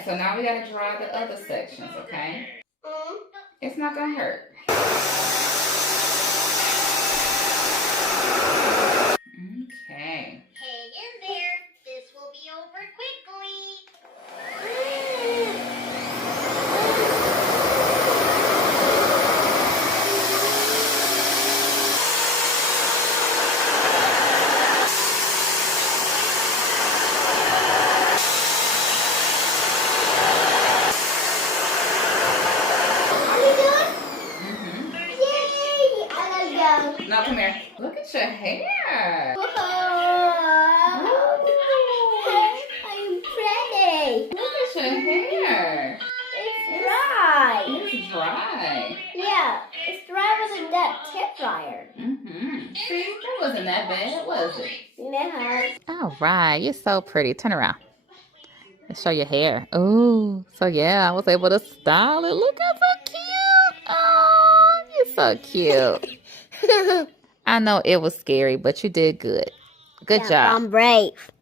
right, so now we gotta dry the other sections, okay? It's not gonna hurt. Okay. Hang in there. This will be over quickly. No, come here. Look at your hair. I'm pretty. Look at your hair. It's dry. It's dry. Yeah, it's dry with that tip dryer. See, that wasn't that bad, was it? No. All right, you're so pretty. Turn around. Let's show your hair. Oh, so yeah, I was able to style it. Look how so cute. Oh, you're so cute. I know it was scary, but you did good. Good job. I'm brave.